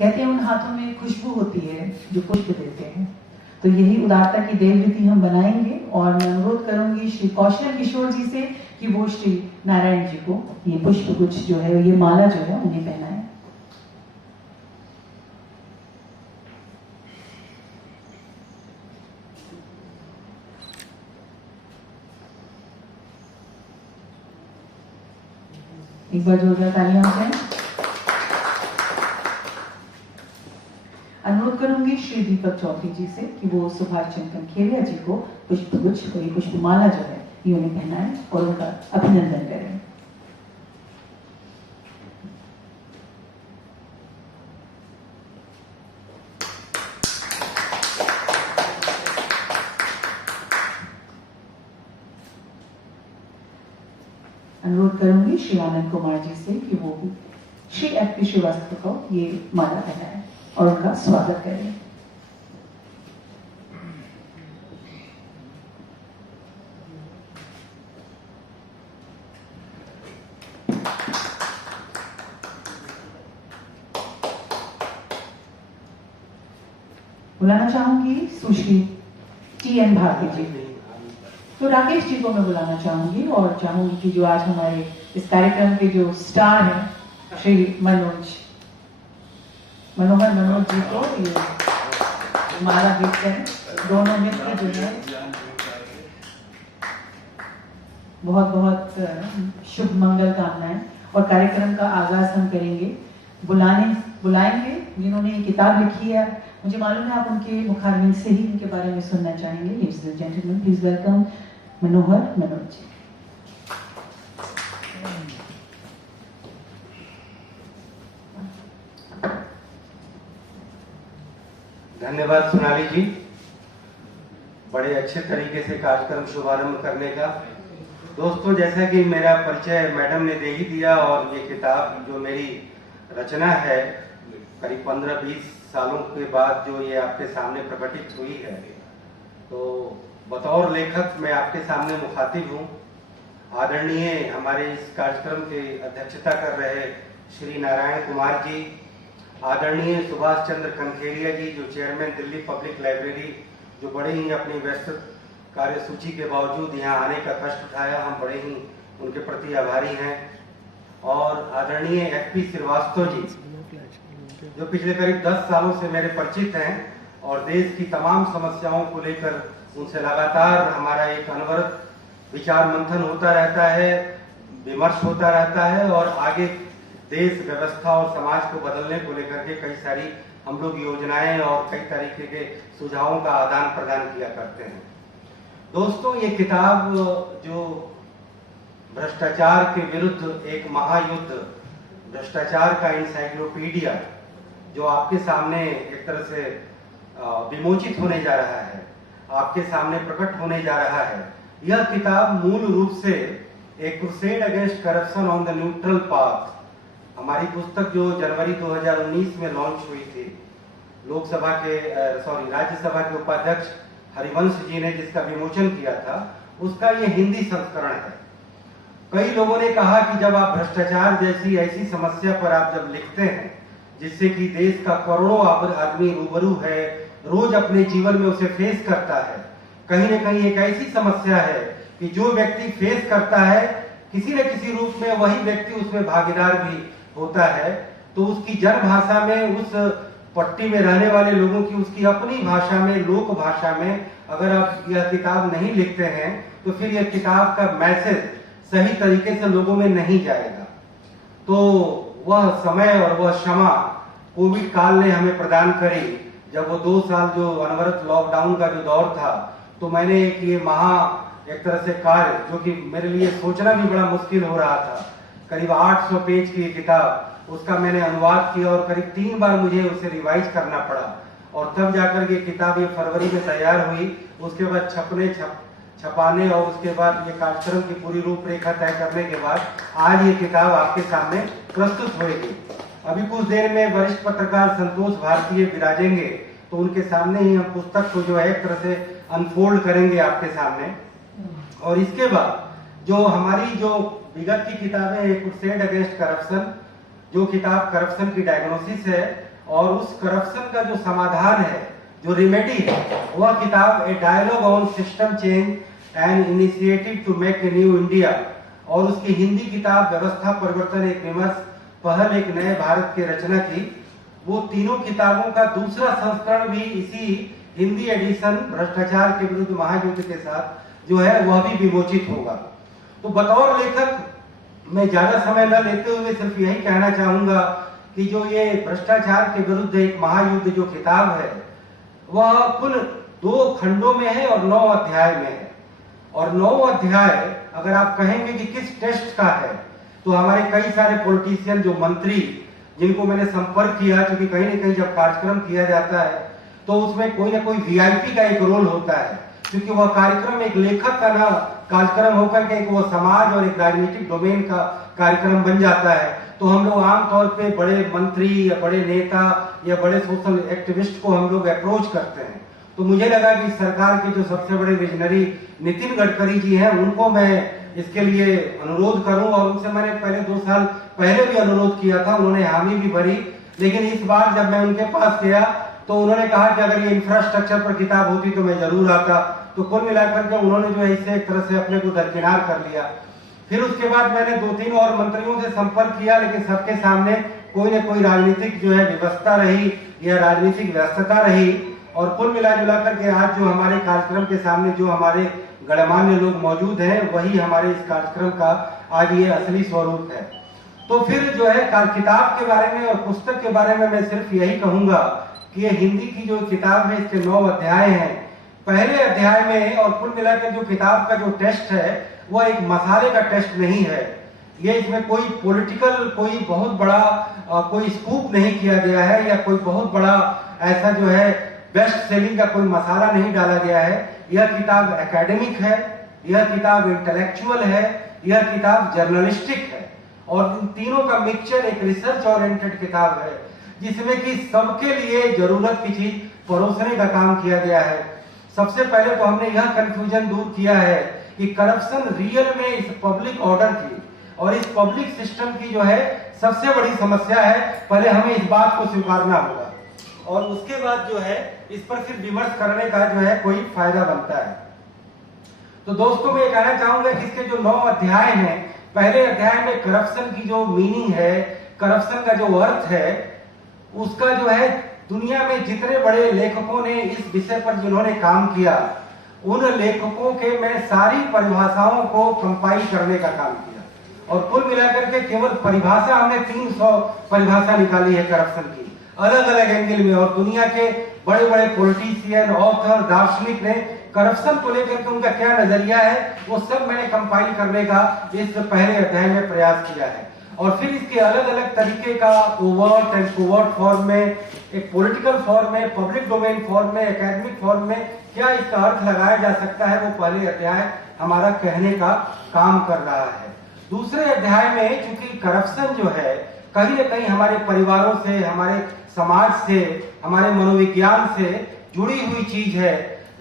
कहते हैं उन हाथों में खुशबू होती है जो पुष्प देते हैं। तो यही उदारता की देवरीति हम बनाएंगे और मैं अनुरोध करूंगी श्री कौशल किशोर जी से कि वो श्री नारायण जी को ये पुष्प गुच्छ जो है, ये माला जो है उन्हें पहनाएं। एक बार जोरदार तालियां हो जाए। अनुरोध करूंगी श्री दीपक चौधरी जी से कि वो सुभाष चंद्र कनखेरिया जी को पुष्प गुच्छ, ये पुष्पमाला जो है ये उन्हें पहनाएं और उनका अभिनंदन करें। अनुरोध करूंगी श्री आनंद कुमार जी से कि वो भी श्री एफ.पी. श्रीवास्तव को ये माला पहनाएं और उनका स्वागत करें। बुलाना चाहूंगी सुश्री टी.एन. भारती जी, तो राकेश जी को मैं बुलाना चाहूंगी और चाहूंगी कि जो आज हमारे इस कार्यक्रम के जो स्टार हैं श्री मनोहर जी को ये माला गिफ्ट करें। दोनों मित्र जो है बहुत बहुत शुभ मंगल कामनाएं। और कार्यक्रम का आगाज हम करेंगे, बुलाएंगे जिन्होंने ये किताब लिखी है। मुझे मालूम है आप उनके मुखारविंद से ही इनके बारे में सुनना चाहेंगे। Ladies and gentleman, please welcome Manohar ji. धन्यवाद सोनाली जी, बड़े अच्छे तरीके से कार्यक्रम शुभारंभ करने का। दोस्तों, जैसा कि मेरा परिचय मैडम ने दे ही दिया और ये किताब जो मेरी रचना है करीब 15-20 सालों के बाद जो ये आपके सामने प्रकटित हुई है, तो बतौर लेखक मैं आपके सामने मुखातिब हूँ। आदरणीय हमारे इस कार्यक्रम की अध्यक्षता कर रहे श्री नारायण कुमार जी, आदरणीय सुभाष चंद्र कनखेरिया जी जो चेयरमैन दिल्ली पब्लिक लाइब्रेरी, जो बड़े ही अपनी व्यस्त कार्यसूची के बावजूद यहाँ आने का कष्ट उठाया, हम बड़े ही उनके प्रति आभारी हैं। और आदरणीय एफ.पी. श्रीवास्तव जी जो पिछले करीब 10 सालों से मेरे परिचित हैं और देश की तमाम समस्याओं को लेकर उनसे लगातार हमारा एक अनवरत विचार मंथन होता रहता है, विमर्श होता रहता है और आगे देश व्यवस्था और समाज को बदलने को लेकर के कई सारी हम लोग योजनाएं और कई तरीके के सुझावों का आदान प्रदान किया करते हैं। दोस्तों, ये किताब जो भ्रष्टाचार के विरुद्ध एक महायुद्ध, भ्रष्टाचार का इंसाइक्लोपीडिया जो आपके सामने एक तरह से विमोचित होने जा रहा है, आपके सामने प्रकट होने जा रहा है। यह किताब मूल रूप से एक crusade against corruption on the neutral path, हमारी पुस्तक जो जनवरी 2019 में लॉन्च हुई थी, राज्यसभा के उपाध्यक्ष हरिवंश जी ने जिसका विमोचन किया था, उसका ये हिंदी संस्करण है। कई लोगों ने कहा कि जब आप भ्रष्टाचार जैसी ऐसी समस्या पर आप जब लिखते हैं जिससे कि देश का करोड़ों आदमी रूबरू है, रोज अपने जीवन में उसे फेस करता है, कहीं न कहीं एक ऐसी समस्या है कि जो व्यक्ति फेस करता है किसी न किसी रूप में वही व्यक्ति उसमें भागीदार भी होता है, तो उसकी जन भाषा में, उस पट्टी में रहने वाले लोगों की उसकी अपनी भाषा में, लोक भाषा में अगर आप यह किताब नहीं लिखते हैं तो फिर यह किताब का मैसेज सही तरीके से लोगों में नहीं जाएगा। तो वह समय और वह क्षमा कोविड काल ने हमें प्रदान करी। जब वो 2 साल जो अनवरत लॉकडाउन का जो दौर था, तो मैंने एक एक तरह से कार्य जो कि मेरे लिए सोचना भी बड़ा मुश्किल हो रहा था, करीब 800 पेज की किताब, उसका मैंने अनुवाद किया और करीब 3 बार मुझे उसे रिवाइज करना पड़ा और तब जाकर ये किताब ये फरवरी में तैयार हुई। उसके बाद छपाने और उसके बाद ये कार्यक्रम की पूरी रूपरेखा तय करने के बाद आज ये किताब आपके सामने प्रस्तुत होगी। अभी कुछ देर में वरिष्ठ पत्रकार संतोष भारतीय विराजेंगे, तो उनके सामने ही हम पुस्तक को जो है एक तरह से अनफोल्ड करेंगे आपके सामने। और इसके बाद जो हमारी जो विगत की किताबें, क्रूसेड अगेंस्ट करप्शन, जो किताब करप्शन की डायग्नोसिस है और उस करप्शन का जो समाधान है, जो रेमेडी है, वह किताब a dialogue on system change and initiative to make a new India, और उसकी हिंदी किताब व्यवस्था परिवर्तन एक विमर्श, पहल एक नए भारत की रचना की। वो तीनों किताबों का दूसरा संस्करण भी इसी हिंदी एडिशन भ्रष्टाचार के विरुद्ध महायुद्ध के साथ जो है वह भी विमोचित होगा। तो बतौर लेखक मैं ज्यादा समय न लेते हुए सिर्फ यही कहना चाहूंगा कि जो ये भ्रष्टाचार के विरुद्ध एक महायुद्ध जो किताब है वह कुल 2 खंडों में है और 9 अध्याय में है। और 9 अध्याय अगर आप कहेंगे कि किस टेस्ट का है, तो हमारे कई सारे पॉलिटिशियन जो मंत्री जिनको मैंने संपर्क किया, क्योंकि कहीं ना कहीं जब कार्यक्रम किया जाता है तो उसमें कोई ना कोई वीआईपी का एक रोल होता है, क्योंकि वह कार्यक्रम एक लेखक का ना कार्यक्रम होकर के एक वो समाज और एक राजनीतिक डोमेन का कार्यक्रम बन जाता है। तो हम लोग आमतौर पे बड़े मंत्री या बड़े नेता या बड़े सोशल एक्टिविस्ट को हम लोग अप्रोच करते हैं। तो मुझे लगा कि सरकार के जो सबसे बड़े विजनरी नितिन गडकरी जी हैं उनको मैं इसके लिए अनुरोध करूं, और उनसे मैंने पहले 2 साल पहले भी अनुरोध किया था, उन्होंने हामी भी भरी। लेकिन इस बार जब मैं उनके पास गया तो उन्होंने कहा कि अगर ये इंफ्रास्ट्रक्चर पर किताब होती तो मैं जरूर आता। तो कुल मिलाकर के उन्होंने जो है इससे एक तरह से अपने को दरकिनार कर लिया। फिर उसके बाद मैंने 2-3 और मंत्रियों से संपर्क किया, लेकिन सबके सामने कोई न कोई राजनीतिक जो है व्यवस्था रही या राजनीतिक व्यस्तता रही। और कुल मिला जुला करके आज जो हमारे कार्यक्रम के सामने जो हमारे गणमान्य लोग मौजूद हैं वही हमारे इस कार्यक्रम का आज ये असली स्वरूप है। तो फिर जो है किताब के बारे में और पुस्तक के बारे में मैं सिर्फ यही कहूंगा कि ये हिंदी की जो किताब है इसके 9 अध्याय हैं। पहले अध्याय में और कुल मिलाकर जो किताब का जो टेस्ट है वह एक मसाले का टेस्ट नहीं है। ये इसमें कोई पॉलिटिकल कोई बहुत बड़ा कोई स्कूप नहीं किया गया है या कोई बहुत बड़ा ऐसा जो है बेस्ट सेलिंग का कोई मसाला नहीं डाला गया है। यह किताब एकेडमिक है, यह किताब इंटेलेक्चुअल है, यह किताब जर्नलिस्टिक है, और इन तीनों का मिक्सचर एक रिसर्च ओरिएंटेड किताब है जिसमें कि सबके लिए जरूरत की चीज परोसने का काम किया गया है। सबसे पहले तो हमने यह कंफ्यूजन दूर किया है कि करप्शन रियल में इस पब्लिक ऑर्डर की और इस पब्लिक सिस्टम की जो है सबसे बड़ी समस्या है। पहले हमें इस बात को स्वीकारना होगा और उसके बाद जो है इस पर फिर विमर्श करने का जो है कोई फायदा बनता है। तो दोस्तों मैं कहना चाहूंगा कि इसके जो 9 अध्याय हैं, पहले अध्याय में करप्शन की जो मीनिंग है, करप्शन का जो अर्थ है, उसका जो है दुनिया में जितने बड़े लेखकों ने इस विषय पर जिन्होंने काम किया उन लेखकों के मैं सारी परिभाषाओं को कंपाइल करने का काम किया, और कुल मिलाकर के केवल परिभाषा हमने 300 परिभाषा निकाली है करप्शन की अलग अलग एंगल में। और दुनिया के बड़े बड़े पॉलिटिशियन, ऑथर, दार्शनिक ने करप्शन को लेकर के उनका क्या नजरिया है वो सब मैंने कंपाइल करने का इस पहले अध्याय में प्रयास किया है। और फिर इसके अलग अलग तरीके का ओवर्ट एंड कोवर्ट फॉर्म में, एक पॉलिटिकल फॉर्म में, पब्लिक डोमेन फॉर्म में, एकेडमिक फॉर्म में क्या इसका अर्थ लगाया जा सकता है वो पहले अध्याय हमारा कहने का काम कर रहा है। दूसरे अध्याय में चूंकि करप्शन जो है कहीं ना कहीं हमारे परिवारों से, हमारे समाज से, हमारे मनोविज्ञान से जुड़ी हुई चीज है।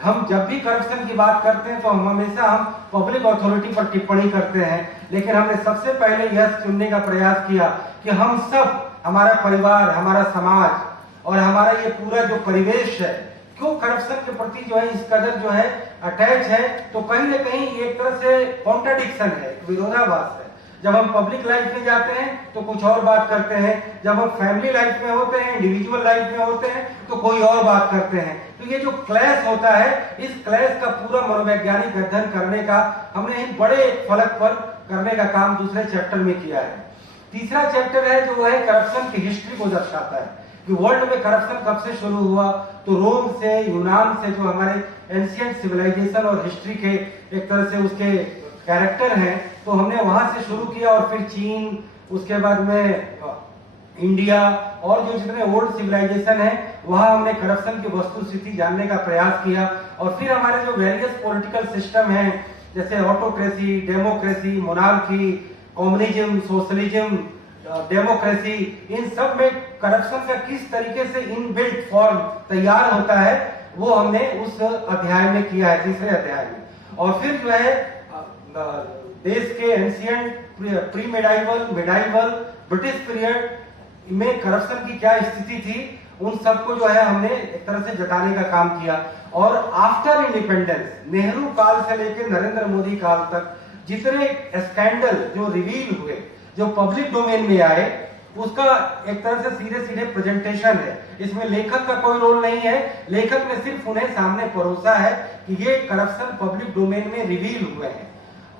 हम जब भी करप्शन की बात करते हैं तो हम हमेशा पब्लिक अथॉरिटी पर टिप्पणी करते हैं, लेकिन हमने सबसे पहले यह चुनने का प्रयास किया कि हम सब, हमारा परिवार, हमारा समाज और हमारा ये पूरा जो परिवेश है क्यों करप्शन के प्रति जो है इस कदर जो है अटैच है। तो कहीं ना कहीं एक तरह से कॉन्ट्राडिक्शन है, विरोधाभास है। जब हम पब्लिक लाइफ में जाते हैं तो कुछ और बात करते हैं, जब हम फैमिली लाइफ में होते हैं, इंडिविजुअल लाइफ में होते हैं तो कोई और बात करते हैं। तो ये जो क्लैश होता है, इस क्लैश का पूरा मनोवैज्ञानिक अध्ययन करने का हमने इन बड़े फलक पर करने का काम दूसरे चैप्टर में किया है। तीसरा चैप्टर है जो है करप्शन की हिस्ट्री को दर्शाता है कि वर्ल्ड में करप्शन कब से शुरू हुआ। तो रोम से, यूनान से, जो हमारे एंशिएंट सिविलाइजेशन और हिस्ट्री के एक तरह से उसके कैरेक्टर हैं, तो हमने वहां से शुरू किया और फिर चीन, उसके बाद में इंडिया और जो जितने ओल्ड सिविलाइजेशन है वहां हमने करप्शन की वस्तुस्थिति जानने का प्रयास किया। और फिर हमारे जो वेरियस पॉलिटिकल सिस्टम हैं जैसे autocracy, democracy, monarchy, communism, socialism, democracy, इन सब में करप्शन का किस तरीके से इनबिल्ट फॉर्म तैयार होता है वो हमने उस अध्याय में किया है, तीसरे अध्याय में। और फिर जो है देश के ancient, pre medieval, medieval, British period, में करप्शन की क्या स्थिति थी, उन सबको जो है हमने एक तरह से जताने का काम किया। और आफ्टर इंडिपेंडेंस, नेहरू काल से लेकर नरेंद्र मोदी काल तक जितने स्कैंडल जो रिवील हुए, जो पब्लिक डोमेन में आए, उसका एक तरह से सीधे सीधे प्रेजेंटेशन है। इसमें लेखक का कोई रोल नहीं है, लेखक ने सिर्फ उन्हें सामने परोसा है कि ये करप्शन पब्लिक डोमेन में रिवील हुए हैं।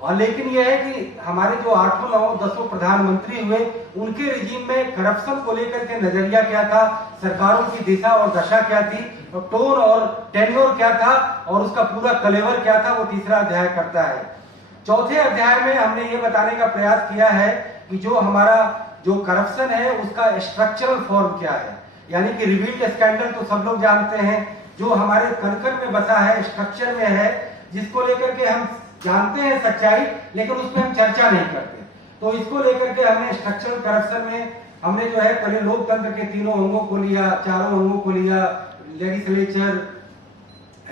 और लेकिन यह है कि हमारे जो 8 9 10 प्रधानमंत्री हुए, उनके रिजीम में करप्शन को लेकर के नजरिया क्या था, सरकारों की दिशा और दशा क्या थी, टोन और टेन्योर क्या था, और उसका पूरा कलेवर क्या था, वो तीसरा अध्याय करता है। चौथे अध्याय में हमने ये बताने का प्रयास किया है कि जो हमारा जो करप्शन है उसका स्ट्रक्चरल फॉर्म क्या है, यानी कि रिवील्ड स्कैंडल तो सब लोग जानते हैं, जो हमारे कण में बसा है, स्ट्रक्चर में है, जिसको लेकर के हम जानते हैं सच्चाई, लेकिन उसमें हम चर्चा नहीं करते। तो इसको लेकर के हमने स्ट्रक्चरल करप्शन में हमने जो है पहले लोकतंत्र के तीनों अंगों को लिया, चारों अंगों को लिया, लेजिस्लेचर,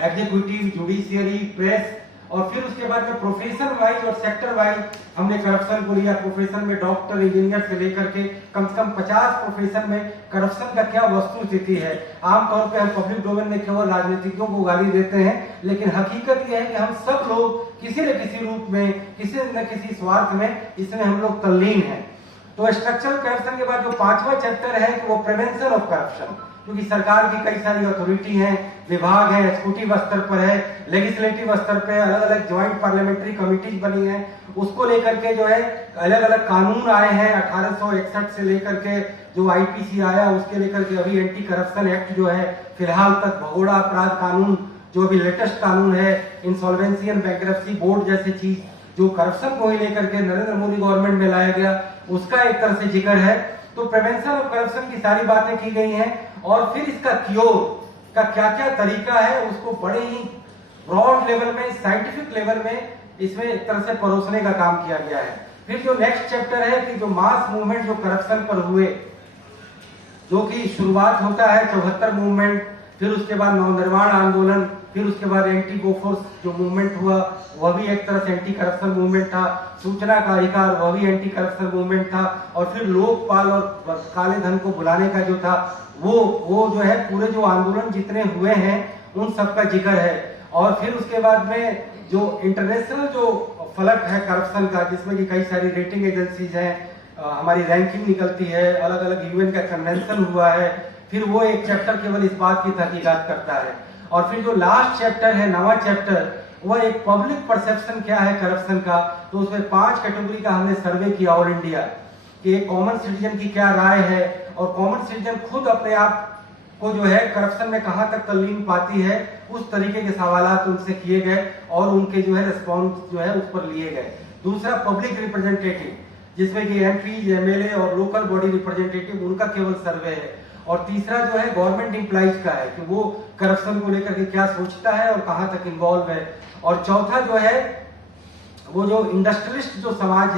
एग्जीक्यूटिव, जुडिशियरी, प्रेस, और फिर उसके बाद में प्रोफेशन वाइज और सेक्टर वाइज हमने करप्शन को लिया। प्रोफेशन में डॉक्टर, इंजीनियर से लेकर के कम से कम 50 प्रोफेशन में करप्शन का क्या वस्तु स्थिति है। आमतौर पे हम पब्लिक डोमेन में केवल राजनीतिज्ञों को गाली देते हैं, लेकिन हकीकत यह है कि हम सब लोग किसी न किसी रूप में, किसी न किसी स्वार्थ में इसमें हम लोग तल्लीन हैं। तो स्ट्रक्चरल करप्शन के बाद जो 5वां चैप्टर है कि वो प्रिवेंशन ऑफ करप्शन, क्योंकि सरकार की कई सारी अथॉरिटी हैं, विभाग है, एग्जीक्यूटिव स्तर पर है, लेजिस्लेटिव स्तर पे अलग अलग ज्वाइंट पार्लियामेंट्री कमिटीज बनी हैं, उसको लेकर के जो है अलग अलग कानून आए हैं। 1861 से लेकर के जो आईपीसी आया, उसके लेकर के अभी एंटी करप्शन एक्ट जो है, फिलहाल तक भगोड़ा अपराध कानून जो अभी लेटेस्ट कानून है, इंसॉल्वेंसी एंड बैंकरप्सी बोर्ड जैसी चीज जो करप्शन को ही लेकर के नरेंद्र मोदी गवर्नमेंट में लाया गया, उसका एक तरह से जिक्र है। तो प्रिवेंशन ऑफ करप्शन की सारी बातें की गई हैं, और फिर इसका क्योर का क्या क्या तरीका है उसको बड़े ही ब्रॉड लेवल में, साइंटिफिक लेवल में इसमें एक तरह से परोसने का काम किया गया है। फिर जो नेक्स्ट चैप्टर है कि जो मास मूवमेंट जो करप्शन पर हुए, जो कि शुरुआत होता है 74 मूवमेंट, फिर उसके बाद नवनिर्माण आंदोलन, फिर उसके बाद एंटी बोफोर्स जो मूवमेंट हुआ वह भी एक तरह से एंटी करप्शन मूवमेंट था, सूचना का अधिकार वह भी एंटी करप्शन मूवमेंट था, और फिर लोकपाल और काले धन को बुलाने का जो था वो जो है पूरे जो आंदोलन जितने हुए हैं उन सब का जिक्र है। और फिर उसके बाद में जो इंटरनेशनल जो फलक है करप्शन का, जिसमें कि कई सारी रेटिंग एजेंसीज हैं, हमारी रैंकिंग निकलती है, अलग अलग यूएन का कन्वेंशन हुआ है, फिर वो एक चैप्टर केवल इस बात की तहकीकात करता है। और फिर जो लास्ट चैप्टर है, 9वां चैप्टर, वह एक पब्लिक परसेप्शन क्या है करप्शन का। तो उसमें 5 कैटेगरी का हमने सर्वे किया ऑल इंडिया कि एक कॉमन सिटीजन की क्या राय है, और कॉमन सिटीजन खुद अपने आप को जो है करप्शन में कहां तक तल्लीन पाती है, उस तरीके के सवालात उनसे किए गए और उनके जो है रिस्पॉन्स जो है उस पर लिए गए। दूसरा पब्लिक रिप्रेजेंटेटिव, जिसमें कि एमपी, एमएलए और लोकल बॉडी रिप्रेजेंटेटिव, उनका केवल सर्वे है। और तीसरा जो है गवर्नमेंट एम्प्लॉइज का है कि वो करप्शन को लेकर के क्या सोचता है और कहां तक इन्वॉल्व है। और चौथा जो है वो जो इंडस्ट्रियलिस्ट जो समाज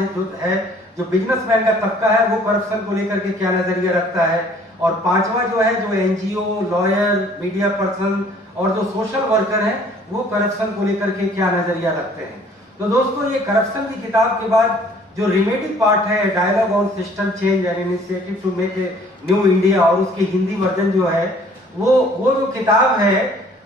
है, जो बिजनेसमैन का तबका है, वो करप्शन को लेकर के क्या नजरिया रखता है। और 5वां जो है जो एनजीओ, लॉयर, मीडिया पर्सन और जो सोशल वर्कर है, वो करप्शन को लेकर के क्या नजरिया रखते हैं। तो दोस्तों, ये करप्शन की किताब के बाद जो रिमेडिंग पार्ट है, dialogue on system change and initiative to make a new India, और उसकी हिंदी वर्जन जो है वो जो किताब है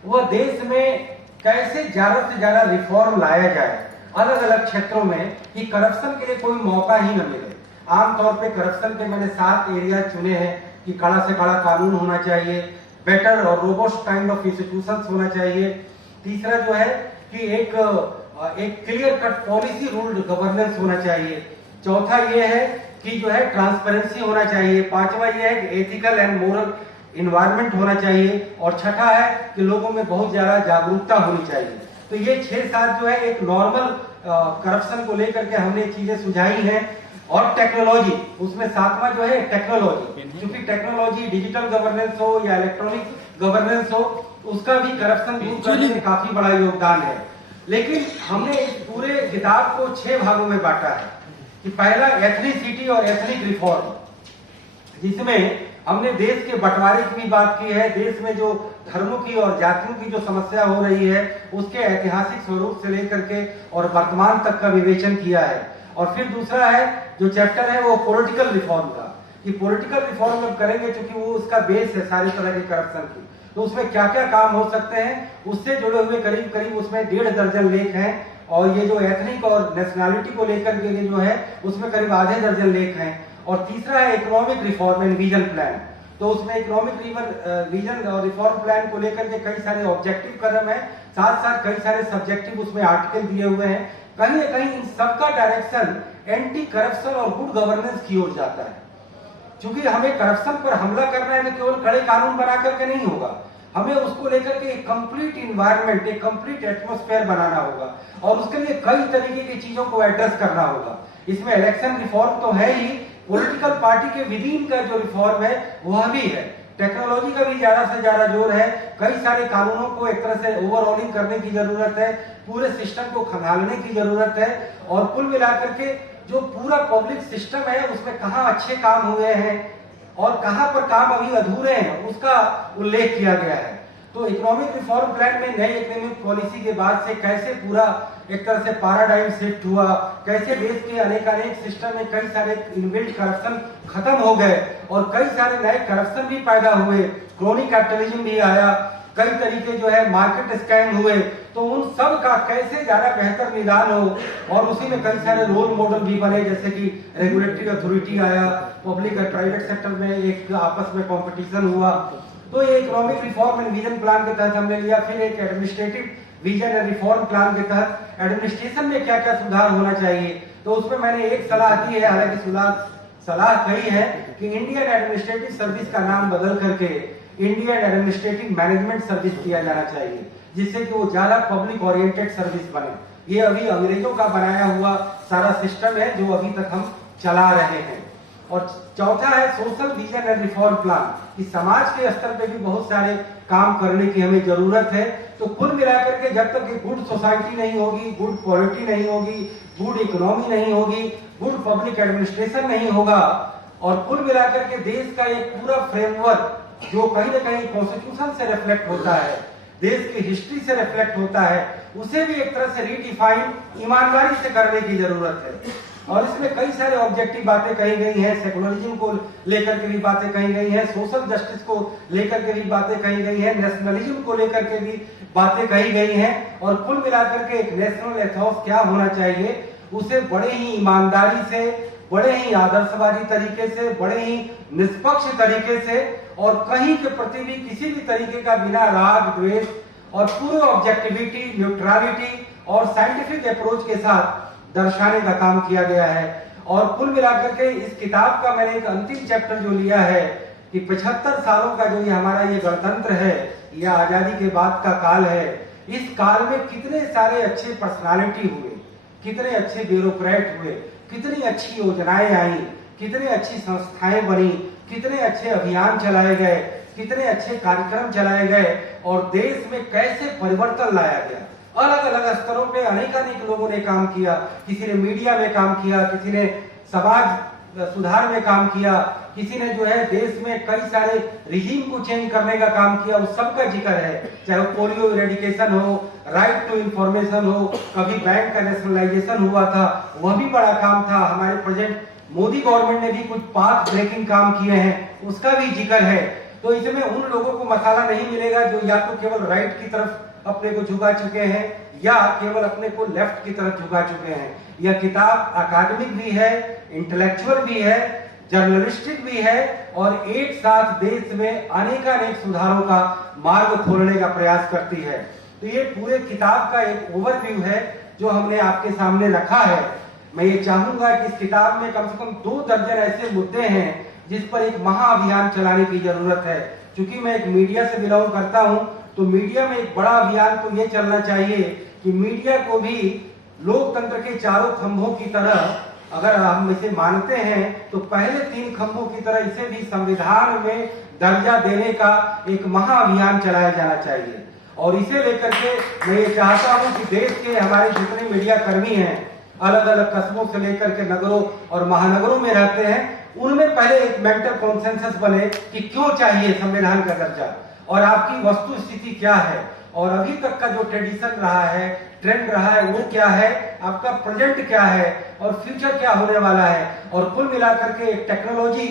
वह देश में कैसे ज्यादा से ज्यादा रिफॉर्म लाया जाए अलग अलग क्षेत्रों में, कि करप्शन के लिए कोई मौका ही न मिले। आमतौर पे करप्शन के मैंने 7 एरिया चुने हैं कि कड़ा से कड़ा कानून होना चाहिए, बेटर और रोबस्ट काइंड ऑफ इंस्टीट्यूशंस होना चाहिए। तीसरा जो है कि एक clear cut policy ruled governance होना चाहिए। चौथा ये है कि जो है ट्रांसपेरेंसी होना चाहिए। 5वां ये है कि एथिकल एंड मोरल इन्वायरमेंट होना चाहिए। और छठा है कि लोगों में बहुत ज्यादा जागरूकता होनी चाहिए। तो ये 6-7 जो है एक नॉर्मल करप्शन को लेकर के हमने चीजें सुझाई हैं। और टेक्नोलॉजी, उसमें 7वां जो है टेक्नोलॉजी, क्योंकि टेक्नोलॉजी डिजिटल गवर्नेंस हो या इलेक्ट्रॉनिक गवर्नेंस हो, उसका भी करप्शन दूर करने में काफी बड़ा योगदान है। लेकिन हमने इस पूरे किताब को 6 भागों में बांटा है कि पहला एथनिसिटी और एथनिक रिफॉर्म, जिसमें हमने देश के बंटवारे की भी बात की है, देश में जो धर्मों की और जातियों की जो समस्या हो रही है उसके ऐतिहासिक स्वरूप से लेकर के और वर्तमान तक का विवेचन किया है। और फिर दूसरा है जो चैप्टर है वो पॉलिटिकल रिफॉर्म का, कि पॉलिटिकल रिफॉर्म जब करेंगे, क्योंकि वो उसका बेस है सारी तरह के करप्शन की, तो उसमें क्या क्या काम हो सकते हैं उससे जुड़े हुए करीब करीब उसमें 1.5 दर्जन लेख हैं। और ये जो एथनिक और नेशनैलिटी को लेकर के जो है उसमें करीब आधे दर्जन लेख हैं। और तीसरा है economic reform and vision plan. तो उसमें इकोनॉमिक विजन और रिफॉर्म प्लान को लेकर के कई सारे ऑब्जेक्टिव कदम है, साथ साथ कई सारे सब्जेक्टिव उसमें आर्टिकल दिए हुए हैं। कहीं ना कहीं इन सबका डायरेक्शन एंटी करप्शन और गुड गवर्नेंस की ओर जाता है। क्योंकि हमें करप्शन पर हमला करना है तो केवल कड़े कानून बना करके नहीं होगा, हमें उसको लेकर के एक कंप्लीट इन्वायरमेंट, एक कंप्लीट एटमॉस्फेयर बनाना होगा और उसके लिए कई तरीके की चीजों को एड्रेस करना होगा। इसमें इलेक्शन रिफॉर्म तो है ही, पॉलिटिकल पार्टी के विदिन का जो रिफॉर्म है वह भी है, टेक्नोलॉजी का भी ज्यादा से ज्यादा जोर है, कई सारे कानूनों को एक तरह से ओवरऑलिंग करने की जरूरत है, पूरे सिस्टम को खंगालने की जरूरत है। और कुल मिलाकर के जो पूरा पब्लिक सिस्टम है उसमें कहाँ अच्छे काम हुए हैं और कहाँ पर काम अभी अधूरे हैं उसका उल्लेख किया गया है। तो इकोनॉमिक रिफॉर्म प्लान में नई इकोनॉमिक पॉलिसी के बाद से कैसे पूरा एक तरह से पैराडाइम शिफ्ट हुआ, कैसे देश के अनेक सिस्टम में कई सारे इनबिल्ट करप्शन खत्म हो गए और कई सारे नए करप्शन भी पैदा हुए, क्रोनी कैपिटलिज्म भी आया, कई तरीके जो है मार्केट स्कैम हुए, तो उन सब का कैसे ज्यादा बेहतर निदान हो। और उसी में कई सारे रोल मॉडल भी बने, जैसे कि रेगुलेटरी अथॉरिटी आया, पब्लिक और प्राइवेट सेक्टर में एक आपस में कंपटीशन हुआ। तो ये economic reform and vision plan के तहत हमने लिया। फिर एक administrative vision and reform plan के तहत एडमिनिस्ट्रेशन में क्या क्या सुधार होना चाहिए, तो उसमें मैंने एक सलाह दी है, हालांकि सलाह कही है कि इंडियन एडमिनिस्ट्रेटिव सर्विस का नाम बदल करके इंडियन एडमिनिस्ट्रेटिव मैनेजमेंट सर्विस किया जाना चाहिए, जिससे कि वो ज्यादा पब्लिक ओरिएंटेड सर्विस बने। ये अभी अंग्रेजों का बनाया हुआ सारा सिस्टम है जो अभी तक हम चला रहे हैं। और चौथा है social vision and reform plan, कि समाज के स्तर पे भी बहुत सारे काम करने की हमें जरूरत है। तो कुल मिलाकर के जब तक गुड सोसाइटी नहीं होगी, गुड पॉलिटी नहीं होगी, गुड इकोनॉमी नहीं होगी, गुड पब्लिक एडमिनिस्ट्रेशन नहीं होगा, और कुल मिलाकर के देश का एक पूरा फ्रेमवर्क जो कहीं ना कहीं कॉन्स्टिट्यूशन से रिफ्लेक्ट होता है, देश की हिस्ट्री से रिफ्लेक्ट होता है, उसे भी एक तरह से रीडिफाइन ईमानदारी से करने की जरूरत है। और इसमें कई सारे ऑब्जेक्टिव बातें कही गई हैं, सेकुलरिज्म को लेकर के भी बातें कही गई हैं, सोशल जस्टिस को लेकर के भी बातें कही गई हैं, नेशनलिज्म को लेकर के भी बातें कही गई हैं। और कुल मिलाकर के एक नेशनल एथोस क्या होना चाहिए, उसे बड़े ही ईमानदारी से, बड़े ही आदर्शवादी तरीके से, बड़े ही निष्पक्ष तरीके से और कहीं के प्रति भी किसी भी तरीके का बिना राग द्वेष और पूरे ऑब्जेक्टिविटी, न्यूट्रलिटी और साइंटिफिक अप्रोच के साथ दर्शाने का काम किया गया है। और कुल मिलाकर के इस किताब का मैंने एक अंतिम चैप्टर जो लिया है कि 75 सालों का जो ये हमारा ये गणतंत्र है, यह आजादी के बाद का काल है, इस काल में कितने सारे अच्छे पर्सनालिटी हुए, कितने अच्छे ब्यूरोक्रेट हुए, कितनी अच्छी योजनाएं आई, कितने अच्छी संस्थाएं बनी, कितने अच्छे अभियान चलाए गए, कितने अच्छे कार्यक्रम चलाए गए और देश में कैसे परिवर्तन लाया गया। अलग अलग स्तरों पे अनेक लोगों ने काम किया, किसी ने मीडिया में काम किया, किसी ने समाज सुधार में काम किया, किसी ने जो है देश में कई सारे रिजीम को चेंज करने का काम किया, उस सब का जिक्र है। चाहे वो पोलियो इरेडिकेशन हो, राइट टू इंफॉर्मेशन हो, कभी बैंक का नेशनलाइजेशन हुआ था, वह भी बड़ा काम था। हमारे प्रेजेंट मोदी गवर्नमेंट ने भी कुछ पाथ ब्रेकिंग काम किए हैं, उसका भी जिक्र है। तो इसमें उन लोगों को मसाला नहीं मिलेगा जो या तो केवल राइट की तरफ अपने को झुका चुके हैं या केवल अपने को लेफ्ट की तरफ झुका चुके हैं। यह किताब अकादमिक भी है, इंटेलेक्चुअल भी है, जर्नलिस्टिक भी है और एक साथ देश में अनेक सुधारों का मार्ग खोलने का प्रयास करती है। तो ये पूरे किताब का एक ओवरव्यू है जो हमने आपके सामने रखा है। मैं ये चाहूंगा कि इस किताब में कम से कम 2 दर्जन ऐसे मुद्दे हैं जिस पर एक महाअभियान चलाने की जरूरत है। क्योंकि मैं एक मीडिया से बिलोंग करता हूं, तो मीडिया में एक बड़ा अभियान तो ये चलना चाहिए कि मीडिया को भी लोकतंत्र के चारों खंभों की तरह, अगर हम इसे मानते हैं तो पहले 3 खंभों की तरह इसे भी संविधान में दर्जा देने का एक महाअभियान चलाया जाना चाहिए। और इसे लेकर के मैं ये चाहता हूं कि देश के हमारे जितने मीडिया कर्मी हैं, अलग अलग कस्बों से लेकर के नगरों और महानगरों में रहते हैं, उनमें पहले एक मेंटल कॉन्सेंसस बने कि क्यों चाहिए संविधान का दर्जा और आपकी वस्तु स्थिति क्या है और अभी तक का जो ट्रेडिशन रहा है, ट्रेंड रहा है, वो क्या है, आपका प्रेजेंट क्या है और फ्यूचर क्या होने वाला है। और कुल मिलाकर के एक टेक्नोलॉजी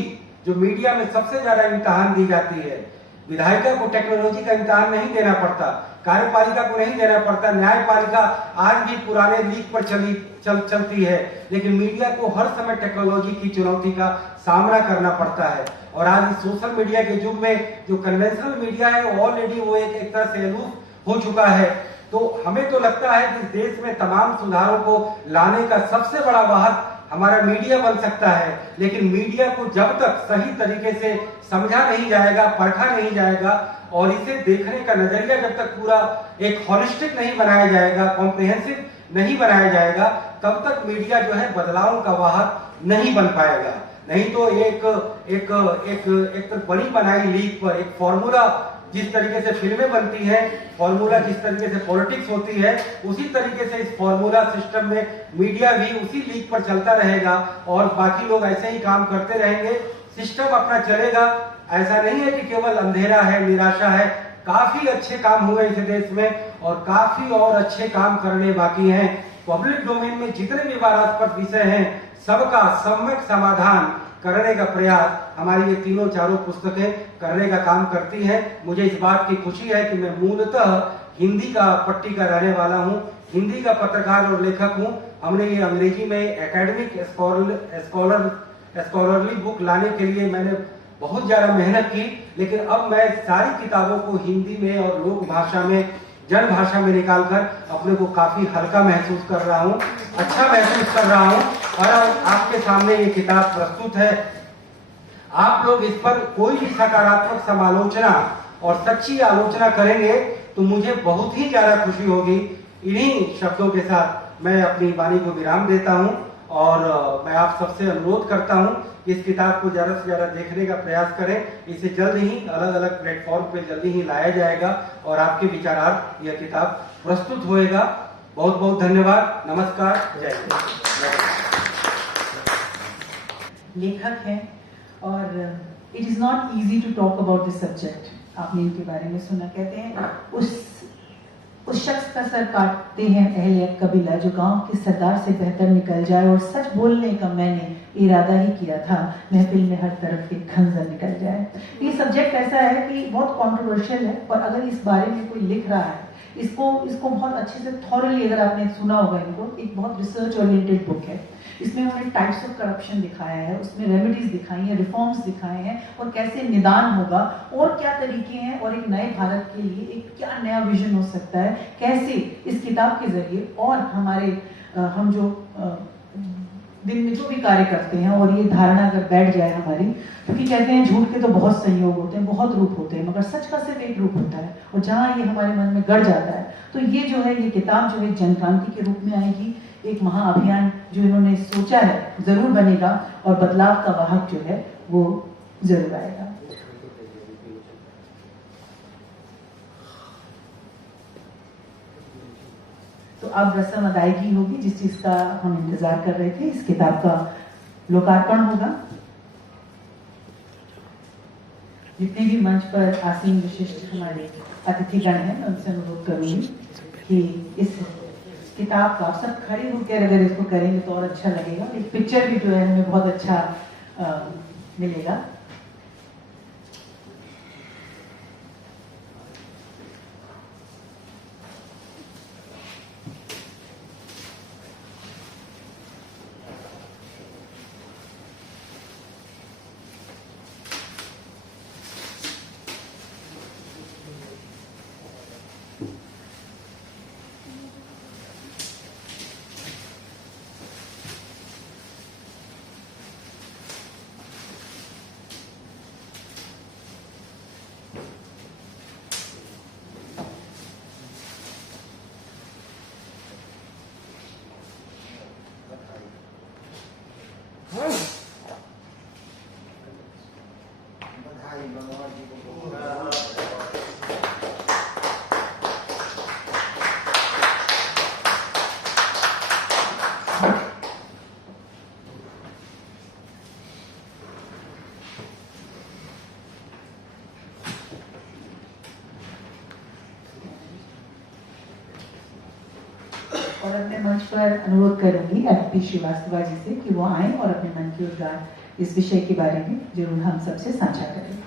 जो मीडिया में सबसे ज्यादा इम्तिहान दी जाती है। विधायिका को टेक्नोलॉजी का इम्तिहान नहीं देना पड़ता, कार्यपालिका को नहीं देना पड़ता, न्यायपालिका आज भी पुराने लीक पर चलती है, लेकिन मीडिया को हर समय टेक्नोलॉजी की चुनौती का सामना करना पड़ता है। और आज इस सोशल मीडिया के युग में जो कन्वेंशनल मीडिया है ऑलरेडी वो एक तरह से अलूप हो चुका है। तो हमें तो लगता है कि देश में तमाम सुधारों को लाने का सबसे बड़ा वाहक हमारा मीडिया बन सकता है, लेकिन मीडिया को जब तक सही तरीके से समझा नहीं जाएगा, परखा नहीं जाएगा और इसे देखने का नजरिया जब तक पूरा एक हॉलिस्टिक नहीं बनाया जाएगा, कॉम्प्रिहेंसिव नहीं बनाया जाएगा, तब तक मीडिया जो है बदलाव का वाहक नहीं बन पाएगा। नहीं तो एक बड़ी बनाई लीक पर एक फॉर्मूला, जिस तरीके से फिल्में बनती हैं, फॉर्मूला जिस तरीके से पॉलिटिक्स होती है, उसी तरीके से इस फॉर्मूला सिस्टम में मीडिया भी उसी लीक पर चलता रहेगा और बाकी लोग ऐसे ही काम करते रहेंगे, सिस्टम अपना चलेगा। ऐसा नहीं है कि केवल अंधेरा है, निराशा है, काफी अच्छे काम हुए इस देश में और काफी और अच्छे काम करने बाकी हैं। पब्लिक डोमेन में जितने भी विवादास्पद विषय हैं, सबका सम्यक समाधान करने का प्रयास हमारी ये तीनों चारों पुस्तकें करने का काम करती हैं। मुझे इस बात की खुशी है कि मैं मूलतः हिंदी का पट्टी का रहने वाला हूँ, हिंदी का पत्रकार और लेखक हूँ। हमने ये अंग्रेजी में एकेडमिक स्कॉलरली बुक लाने के लिए मैंने बहुत ज्यादा मेहनत की, लेकिन अब मैं सारी किताबों को हिंदी में और लोक भाषा में, जन भाषा में निकालकर अपने को काफी हल्का महसूस कर रहा हूँ, अच्छा महसूस कर रहा हूँ और आपके सामने ये किताब प्रस्तुत है। आप लोग इस पर कोई भी सकारात्मक समालोचना और सच्ची आलोचना करेंगे तो मुझे बहुत ही ज्यादा खुशी होगी। इन्हीं शब्दों के साथ मैं अपनी वाणी को विराम देता हूँ और मैं आप सबसे अनुरोध करता हूँ कि इस किताब को ज्यादा से ज्यादा देखने का प्रयास करें। इसे जल्द ही अलग अलग प्लेटफॉर्म पे जल्दी ही लाया जाएगा और आपके विचारार्थ यह किताब प्रस्तुत होएगा। बहुत बहुत धन्यवाद, नमस्कार, जय हिंद। लेखक हैं और it is not easy to talk about this subject. आपने इनके बारे में सुना, कहते हैं उस शख्स का सर काटते हैं अहले कबीला जो गांव के सरदार से बेहतर निकल जाए, और सच बोलने का मैंने इरादा ही किया था, महफिल में हर तरफ एक खंजर निकल जाए। ये सब्जेक्ट ऐसा है कि बहुत कंट्रोवर्शियल है और अगर इस बारे में कोई लिख रहा है, इसको बहुत अच्छे से थॉरली, अगर आपने सुना होगा इनको, एक बहुत रिसर्च ओरिएंटेड बुक है। इसमें उन्होंने टाइप्स ऑफ करप्शन दिखाया है, उसमें रेमेडीज दिखाई हैं, रिफॉर्म्स दिखाए हैं और कैसे निदान होगा और क्या तरीके हैं और एक नए भारत के लिए एक क्या नया विजन हो सकता है, कैसे इस किताब के जरिए और हमारे हम जो दिन में जो भी कार्य करते हैं और ये धारणा अगर बैठ जाए हमारी, क्योंकि कहते हैं झूठ के तो बहुत संयोग होते हैं, बहुत रूप होते हैं, मगर सच का सिर्फ एक रूप होता है और जहाँ ये हमारे मन में गड़ जाता है तो ये जो है, ये किताब जो है जनक्रांति के रूप में आएगी। एक महाअभियान जो इन्होंने सोचा है जरूर बनेगा और बदलाव का वाहक जो है वो जरूर आएगा। तो अब रस्म अदायगी होगी जिस चीज का हम इंतजार कर रहे थे। इस किताब का लोकार्पण होगा। जितने भी मंच पर आसीन विशिष्ट हमारे अतिथिगण हैं, मैं उनसे अनुरोध करूंगी कि इस किताब का आप सब खड़े होकर अगर इसको करेंगे तो और अच्छा लगेगा। एक पिक्चर भी जो है हमें बहुत अच्छा मिलेगा। और अपने मंच पर अनुरोध करूंगी एफपी श्रीवास्तव जी से कि वो आए और अपने मन की उद्गार इस विषय के बारे में जरूर हम सबसे साझा करेंगे।